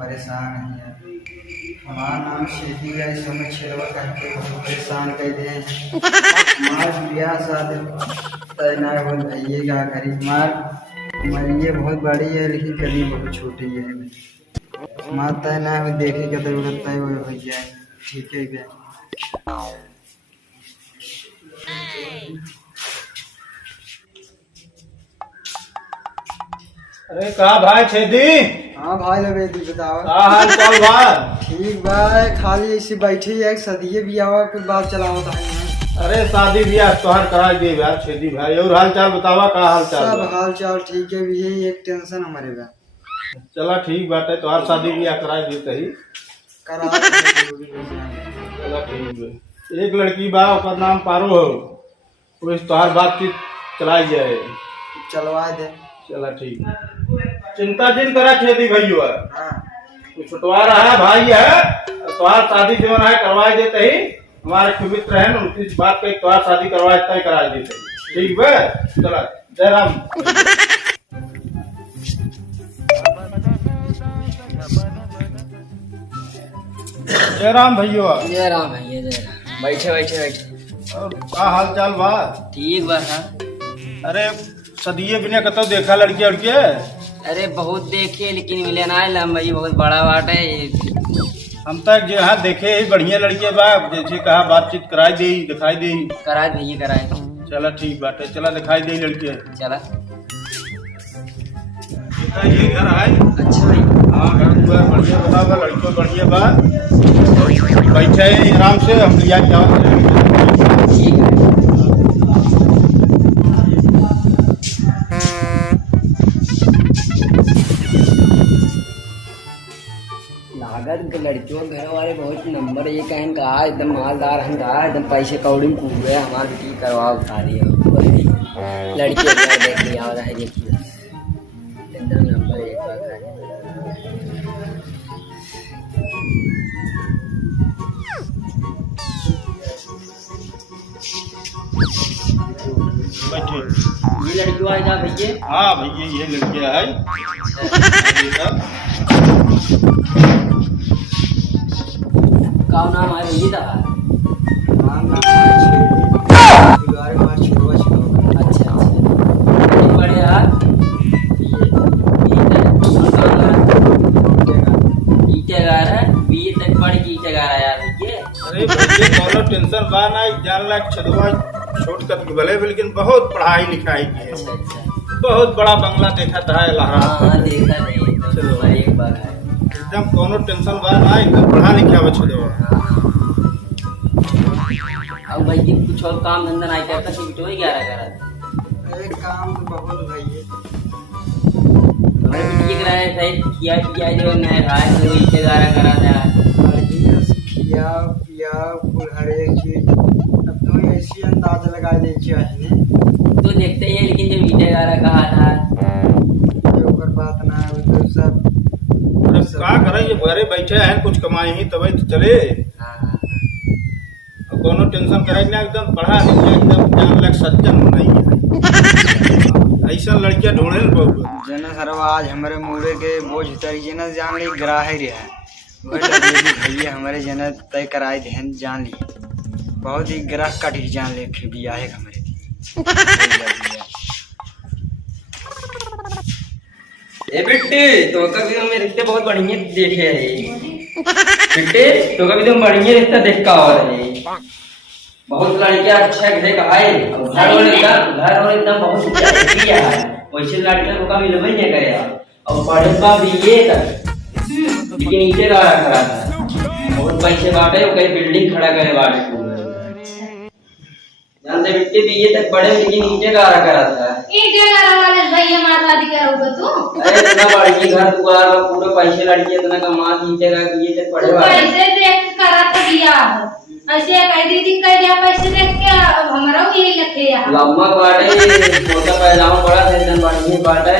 परेशान है यार। हमारा नाम शेखी का इसमें छेड़वा करके बहुत परेशान कर दे। हमार ब्याह शादी तय ना हो भैया का करी। हमारी ये बहुत बड़ी है लेकिन कली बहुत छोटी है। हमार तय ना हो देखे के तो तय हो जाए। ठीक है क्या? अरे कहा भाई छेदी। हाँ भाई लबेदी बताओ। का हाल चाल भाई? ठीक भाई, खाली इसी बैठी है। सदिये भी आवा कुछ बात चलाओ था। अरे शादी ब्याह तोहर करा दे यार छेदी भाई। और हाल चाल बतावा का हाल चाल? सब हाल चाल ठीक है। भी यही एक टेंशन हमारे बा। चला ठीक बात है, तोहर शादी ब्याह करा दे तही। करा चला ठीक है। एक लड़की बा, ओकर नाम पारो हो। वो इस तोहर बातचीत चलाई जाए। चलवा दे। चला ठीक। चिंता जिन करा छेदी भैया। हाँ। तू छुटवा रहा है भाई है, तोहर शादी जो है करवाए देते ही। हमारे मित्र है ना, उनकी बात पे तोहर शादी करवाए तय करा देते। ठीक है चला। जय राम। जय राम भैया। जय राम भैया जय राम। बैठे बैठे बैठे। और का हाल चाल बा? ठीक बा। हाँ। अरे सदिये बिना कतो देखा लड़की उड़की? अरे बहुत देखे लेकिन मिले ना लंबाई बहुत बड़ा बाट है। हम तक जो है देखे ही बढ़िया लड़के बा, जैसे कहा बातचीत कराई दे दिखाई दे। कराए भैया कराए। चला ठीक बात है, चला दिखाई दे लड़के। चला। ये घर है। अच्छा भाई। हाँ घर दुआर बढ़िया बना बा, लड़कियों बढ़िया बा। बैठे हैं आराम से, हम लिया क्या ठीक है। लागत के लड़कियों घर वाले बहुत नंबर एक हैं का एकदम मालदार हैं का एकदम पैसे कौड़ी में कूद गए। हमारे बेटी करवा उठा रही है लड़की देख लिया और है देखिए एकदम नंबर एक बात है। बैठे। ये लड़की वाली ना भैया? हाँ भैया ये लड़कियाँ है। ये सब का नाम है भैया था? अच्छा अच्छा बढ़िया। अरे भैया कोनो टेंशन बा ना, जान लाख छदवा छोट कर भले लेकिन बहुत पढ़ाई लिखाई की है। अच्छा अच्छा। बहुत बड़ा बंगला देखा था लहरा। हाँ देखा नहीं तो एक बार है। एकदम कोनो टेंशन बा ना, एकदम पढ़ा लिखा बा छदवा। अब भाई जी कुछ और काम धंधा नहीं करता कि बिटो ही 11 करा। एक काम तो बहुत भाई हमारे बिटिया कराया था किया किया जो नया राय तो वही 11 करा था। खिया पिया फुल हर एक चीज अब तो ऐसी अंदाज लगा ले चाहिए तो देखते ही है लेकिन जो बीटे 11 कहा था ऊपर बात ना है तो सब। अरे क्या करें, ये घरे बैठे हैं कुछ कमाए ही तभी तो चले। कोनो टेंशन करे ना, एकदम पढ़ा लिखा एकदम जान लाख सज्जन नहीं है। ऐसा लड़कियां ढूंढे ना बहुत जन सरवा आज हमारे मुड़े के बोझ उतर ना जान ली ग्राह ही रहा भैया हमारे जन तय कराए ध्यान जान ली बहुत ही ग्राह कट ही जान ले भी आए हमारे। ए बिट्टी तो कभी तो मेरे रिश्ते बहुत बढ़िया देखे है। बिट्टी तो कभी तुम बढ़िया रिश्ता देख का और है बहुत लड़कियां अच्छा देखा है। घर और एकदम बहुत अच्छा है वैसे लड़कियां को कभी मिलवे नहीं करे और पढ़े का भी ये तक लेकिन नीचे गाड़ा खड़ा था बहुत पैसे बाटे वो कहीं बिल्डिंग खड़ा करे बाटे जानते बिट्टी भी ये तक पढ़े लेकिन नीचे गाड़ा करा था। ईटे गाड़ा वाले भैया मार शादी करोगे तू? अरे इतना बड़ी घर दुआर में पूरे पैसे लड़की इतना कमा नीचे का ये तक पढ़े पैसे देख करा तो दिया ऐसे कह दीदी कह दिया पैसे देख के अब हमारा यही लखे यार लम्बा बाटे छोटा पैजामा बड़ा था एकदम बढ़िया बाटे